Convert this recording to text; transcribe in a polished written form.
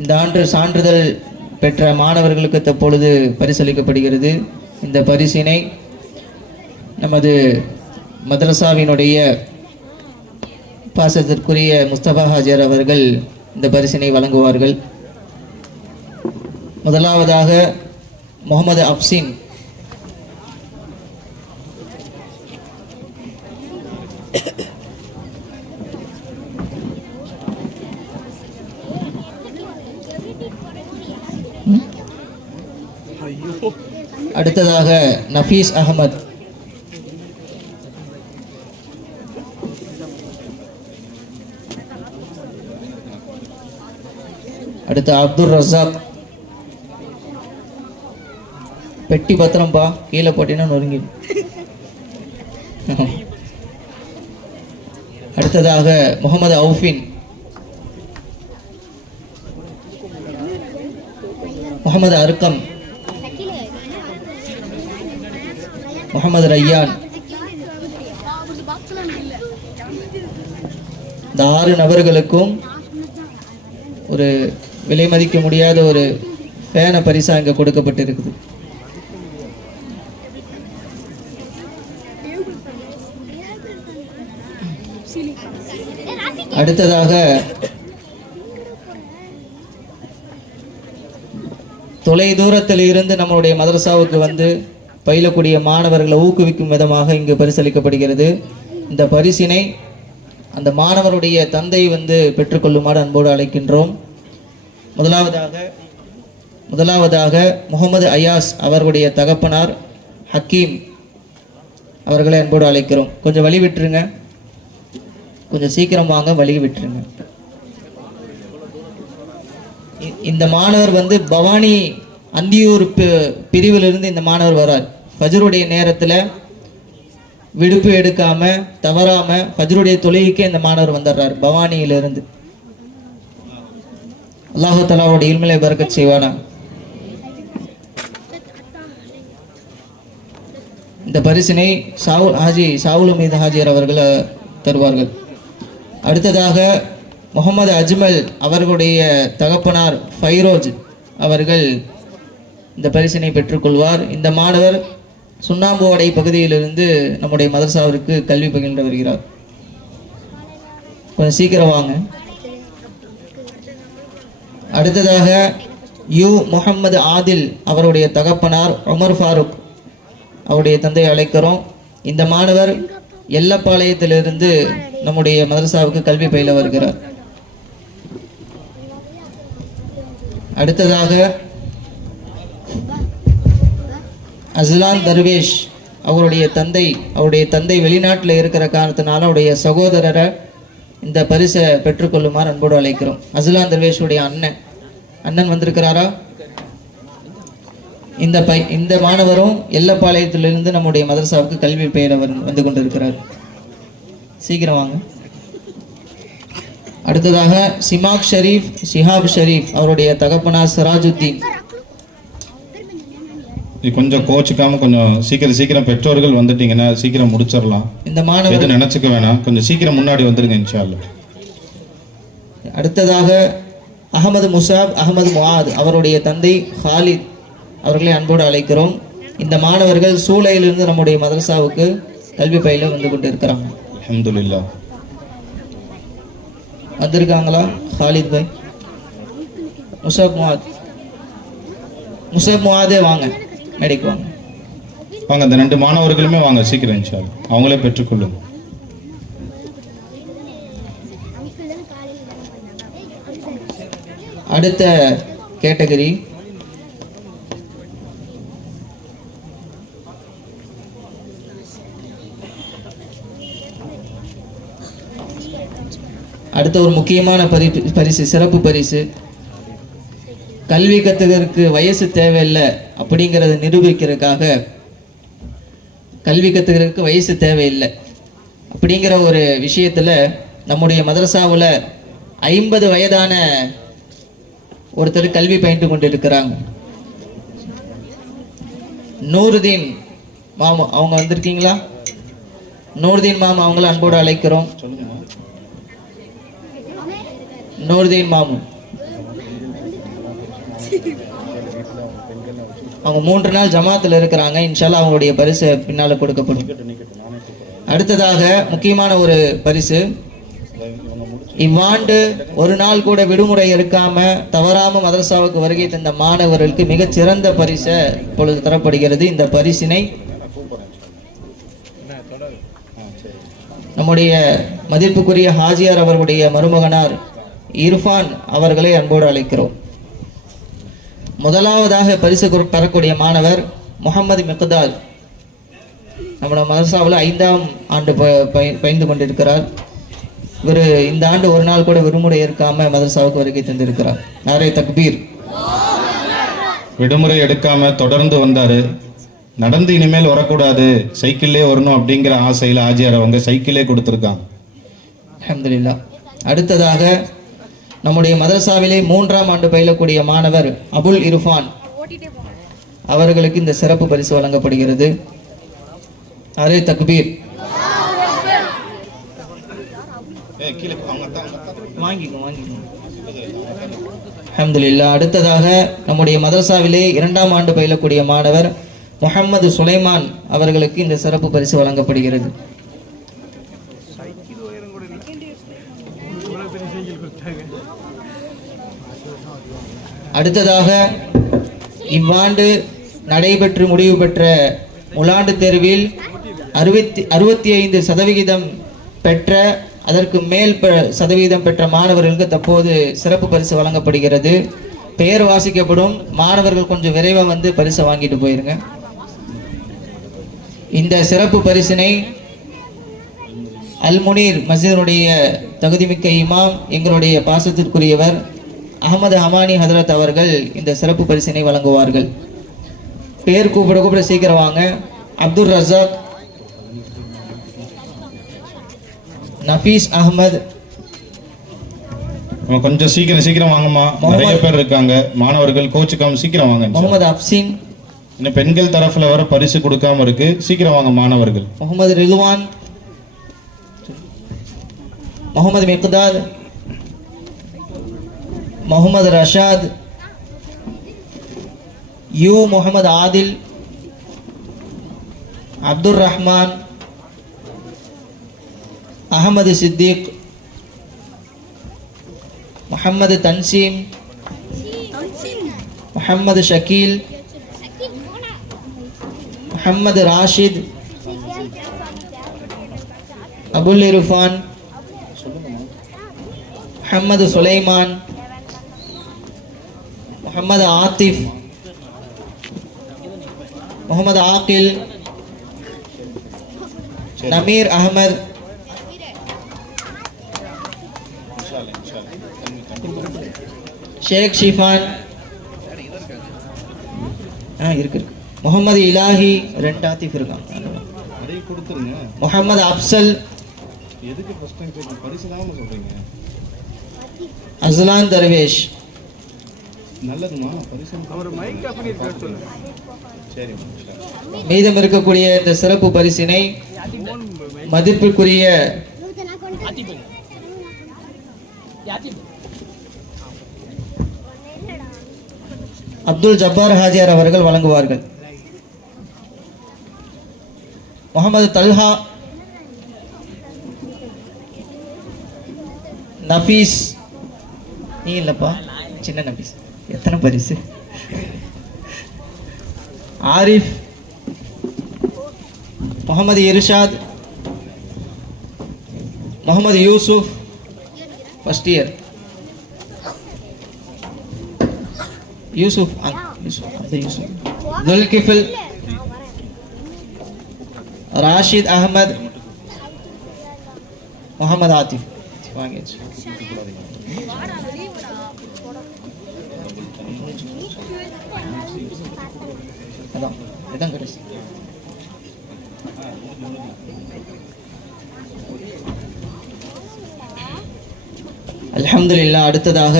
இந்த ஆண்டு சான்றிதழ் பெற்ற மாணவர்களுக்கு தற்பொழுது பரிசளிக்கப்படுகிறது. இந்த பரிசினை நமது மதரசாவினுடைய பாசத்திற்குரிய முஸ்தபா ஹாஜர் அவர்கள் இந்த பரிசினை வழங்குவார்கள். முதலாவதாக முகமது அப்சின் அடுத்ததாக நஃபீஸ் அகமது, அடுத்து அப்துல் ரஸாக். பெட்டி பத்திரம்பா, கீழே போட்டீங்கன்னா நொறுங்கி. அடுத்ததாக முகமது அவுஃபின், முகமது அர்கம், முகமது ரய்யான். இந்த 6 நபர்களுக்கும் ஒரு விலை மதிக்க முடியாத ஒரு ஃபேனை பரிசா இங்கே கொடுக்கப்பட்டிருக்குது. அடுத்ததாக தொலை தூரத்தில் இருந்து நம்மளுடைய மதரசாவுக்கு வந்து பயிலக்கூடிய மாணவர்களை ஊக்குவிக்கும் விதமாக இங்கு பரிசளிக்கப்படுகிறது. இந்த பரிசினை அந்த மாணவருடைய தந்தை வந்து பெற்றுக்கொள்ளுமாறு அன்போடு அழைக்கின்றோம். முதலாவதாக முகமது அயாஸ் அவர்களுடைய தகப்பனார் ஹக்கீம் அவர்களை அன்போடு அழைக்கிறோம். கொஞ்சம் வழி விட்டுருங்க, கொஞ்சம் சீக்கிரம் வாங்க, வழி விட்டுருங்க. இந்த மாணவர் வந்து பவானி அந்தியூர் பிரிவிலிருந்து இந்த மாணவர் வரார். ஃபஜ்ருடைய நேரத்தில் விடுப்பு எடுக்காம தவறாம ஃபஜ்ருடைய தொழுகைக்கே இந்த மாணவர் வந்துடுறார் பவானியிலிருந்து. அல்லாஹு தஆலாவுடைய இல்மிலே பரக்கத் செய்வானா. இந்த பரிசினை சாவுல் மீது ஹாஜியர் அவர்கள் தருவார்கள். அடுத்ததாக முகமது அஜ்மல் அவர்களுடைய தகப்பனார் ஃபைரோஜ் அவர்கள் இந்த பரிசினை பெற்றுக்கொள்வார். இந்த மாணவர் சுண்ணாம்புவாடை பகுதியிலிருந்து நம்முடைய மதரசாவிற்கு கல்வி பகிர்ந்து வருகிறார். கொஞ்சம் சீக்கிரம் வாங்க. அடுத்ததாக முகமது ஆதில் அவருடைய தகப்பனார் உமர் ஃபாரூக் அவருடைய தந்தையை அழைக்கிறோம். இந்த மாணவர் எல்லப்பாளையத்திலிருந்து நம்முடைய மதரசாவுக்கு கல்வி பயில வருகிறார். அடுத்ததாக அஸ்லான் தர்வேஷ் அவருடைய தந்தை வெளிநாட்டில் இருக்கிற காரணத்தினால அவருடைய சகோதரரை இந்த பரிசை பெற்றுக்கொள்ளுமாறு அன்போடு அழைக்கிறோம். அஸ்லான் தர்வேஷுடைய அண்ணன் வந்திருக்கிறாரா? இந்த மாணவரும் எல்லப்பாளையத்திலிருந்து நம்முடைய மதரசாவுக்கு கல்வி பெயர வந்து கொண்டிருக்கிறார். சீக்கிரம் வாங்க. அடுத்ததாக ஷிஹாப் ஷரீஃப் அவருடைய தகப்பனார் சிராஜுத்தீன். கொஞ்சம் கோச்சிக்காம கொஞ்சம் சீக்கிரம் பெற்றோர்கள் வந்துட்டீங்கன்னா சீக்கிரம் முடிச்சிடலாம். இந்த மாணவர் எதுவும் நினைச்சுக்க வேணாம், கொஞ்சம் சீக்கிரம் முன்னாடி வந்துருங்க இன்ஷா அல்லாஹ். அடுத்ததாக அகமது முஆத் அவருடைய தந்தை ஹாலித் அவர்களை அன்போடு அழைக்கிறோம். இந்த மாணவர்கள் சூளையிலிருந்து நம்முடைய மதரசாவுக்கு கல்வி பயில வந்து கொண்டு இருக்கிறாங்க. அல்ஹம்துலில்லாஹ். வந்திருக்காங்களா? ஹாலித் பாய், முசாப் முஆதே வாங்க, மேடைக்கு வாங்க. அந்த 2 மாணவர்களுமே வாங்க சீக்கிரம் இன்ஷா அல்லாஹ், அவங்களே பெற்றுக்கொள்ளும். அடுத்த கேட்டகரி அடுத்த ஒரு முக்கியமான பரிசு, சிறப்பு பரிசு. கல்வி கற்றுக்கிறதுக்கு வயசு தேவையில்லை அப்படிங்கிறத நிரூபிக்கிறதுக்காக, கல்வி கற்றுக்கிறதுக்கு வயசு தேவையில்லை அப்படிங்கிற ஒரு விஷயத்தில் நம்முடைய மதரசாவில் 50 வயதான ஒருத்தர் கல்வி பயின்று கொண்டு இருக்கிறாங்க. நூருதீன் மாமா அவங்க வந்திருக்கீங்களா? நூருதீன் மாமா அவங்கள அன்போடு அழைக்கிறோம். நூருதீன் மாமு அவங்க 3 நாள் ஜமாத்தில் இருக்கிறாங்க. இன்ஷால்லா அவங்களுடைய பரிசு பின்னால் கொடுக்கப்படும். அடுத்ததாக முக்கியமான ஒரு பரிசு, இவ்வாண்டு ஒரு நாள் கூட விடுமுறை இருக்காம தவறாம மதரசாவுக்கு வருகை தந்த மாணவர்களுக்கு மிகச்சிறந்த பரிசை இப்பொழுது தரப்படுகிறது. இந்த பரிசினை நம்முடைய மதிப்புக்குரிய ஹாஜியார் அவர்களுடைய மருமகனார் இர்ஃபான் அவர்களை அன்போடு அழைக்கிறோம். முதலாவதாக பரிசு பெறக்கூடிய மாணவர் முகமது மிக்தார். நம்மளோட மதரசாவில் 5ஆம் ஆண்டு பயின்று கொண்டிருக்கிறார். இவர் இந்த ஆண்டு ஒரு நாள் கூட விடுமுறை இருக்காம மதரசாவுக்கு வருகை தந்திருக்கிறார். நாரே தக்பீர். விடுமுறை எடுக்காம தொடர்ந்து வந்தாரு. நடந்து இனிமேல் வரக்கூடாது, சைக்கிள்லே வரணும் அப்படிங்கிற ஆசையில் ஆஜியார் அவங்க சைக்கிளே கொடுத்துருக்காங்க. அல்ஹம்துலில்லாஹ். அடுத்ததாக நம்முடைய மதரசாவிலே 3ஆம் ஆண்டு பயிலக்கூடிய மாணவர் அபுல் இர்ஃபான் அவர்களுக்கு இந்த சிறப்பு பரிசு வழங்கப்படுகிறது. அரே தக்பீர். அல்ஹம்துலில்லாஹ். அடுத்ததாக நம்முடைய மதரசாவிலே 2ஆம் ஆண்டு பயிலக்கூடிய மாணவர் முஹம்மது சுலைமான் அவர்களுக்கு இந்த சிறப்பு பரிசு வழங்கப்படுகிறது. அடுத்ததாக இவ்வாண்டு நடைபெற்று முடிவு பெற்ற முலாண்டு தேர்வில் 65% பெற்ற அதற்கு மேல் சதவீதம் பெற்ற மாணவர்களுக்கு தற்போது சிறப்பு பரிசு வழங்கப்படுகிறது. பெயர் வாசிக்கப்படும். மாணவர்கள் கொஞ்சம் விரைவாக வந்து பரிசை வாங்கிட்டு போயிருங்க. இந்த சிறப்பு பரிசினை அல் முனீர் மஸ்ஜிதுடைய தகுதிமிக்க இமாம் எங்களுடைய பாசத்திற்குரியவர் அகமது ஹமானி ஹதரத் அவர்கள் இந்த சிறப்பு பரிசினை வழங்குவார்கள். பேர் கூப்பிட சீக்கிரம் வாங்க. அப்துல் ரஸாக், நஃபீஸ் அஹமது. கொஞ்சம் சீக்கிரம் வாங்கம்மா, நிறைய பேர் இருக்காங்க மாணவர்கள், கோச்சுக்காம சீக்கிரம் வாங்க. முகமது அப்சின். இன்னும் பெண்கள் தரப்புல வர பரிசு கொடுக்காம இருக்கு, சீக்கிரம் வாங்க மாணவர்கள். முகமது ரிதுவான், முகமது மிக்தார், முகமது ரஷாத், யூ முகமது ஆதில், அப்துல் ரஹ்மான், அஹமது சித்திக், முஹம்மது தன்சீம், முஹம்மது ஷக்கீல், முஹம்மது ராஷித், அபுல் இர்ஃபான், முஹம்மது சுலைமான், முஹம்மது ஆத்திஃப், முஹம்மது ஆகில், நமீர் அஹமத், ஷேக் ஷிஃபான், இருக்கு முகமது இலாஹி, 2 ஆத்திஃப் இருக்காங்க. முகமது அப்சல், அஸ்லான் தர்வேஷ். மீதம் இருக்கக்கூடிய இந்த சிறப்பு பரிசினை மதிப்புக்குரிய அப்துல் ஜப்பார் ஹாஜியார் அவர்கள் வழங்குவார்கள். முகமது தல்ஹா, நஃபீஸ். நீ இல்லப்பா, சின்ன நஃபீஸ். எத்தனை பரிசு? Arif, Mohammed Irshad, Mohammed Yusuf, first year. யூசுப், துல்கிஃபில், ராஷித் அஹமத், முகமது ஆத்திஃப். வாங்கிச்சு. அதான் இதான் கடைசி. அல்ஹம்துலில்லாஹ். அடுத்ததாக